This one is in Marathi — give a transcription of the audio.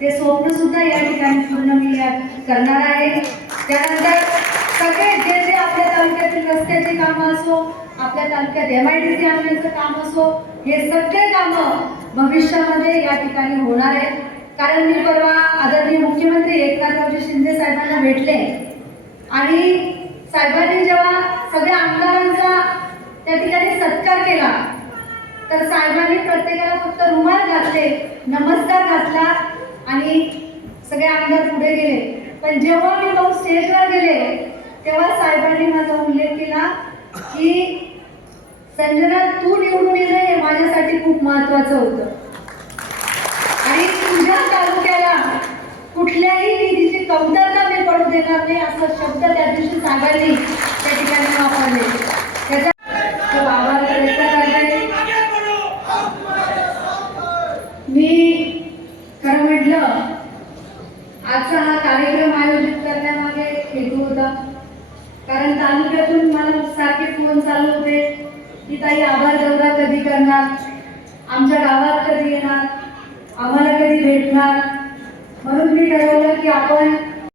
ते स्वप्न सुद्धा या ठिकाणी पूर्ण मी करणार आहे. त्यानंतर सगळे जे जे आपल्या तालुक्यातील रस्त्याचे कामं असो आपल्या तालुक्यात एम आय डी सी आणण्याचं काम असो हे सगळे कामं भविष्यामध्ये या ठिकाणी होणार आहेत. कारण मी परवा आदरणीय मुख्यमंत्री एकनाथरावजी शिंदे साहेबांना भेटले. आणि साहेबांनी जेव्हा सगळ्या आमदारांचा त्या ठिकाणी सत्कार केला तर साहेबांनी प्रत्येकाला फक्त रुमाल घातले नमस्कार घातला आणि सगळे आमदार पुढे गेले. पण जेव्हा मी जाऊन स्टेजवर गेले तेव्हा साहेबांनी माझा उल्लेख केला की संजना तू निवडून येणं हे माझ्यासाठी खूप महत्वाचं होतं. आणि तुझ्या तालुक्याला कुठल्याही निधीची कमतरता मी पडू देणार नाही असा शब्द त्या दिवशी साहेबांनी त्या ठिकाणी वापरला त्याचा खूप आभार व्यक्त करते मी खरं म्हटलं आजचा हा कार्यक्रम आयोजित करण्यामागे हेतू होता. कारण तालुक्यातून मला सारखे फोन चालू होते की ताई आभार दौरा कधी करणार? आमच्या गावात कधी येणार? आम्हाला कधी भेटणार? म्हणून मी ठरवलं की आपण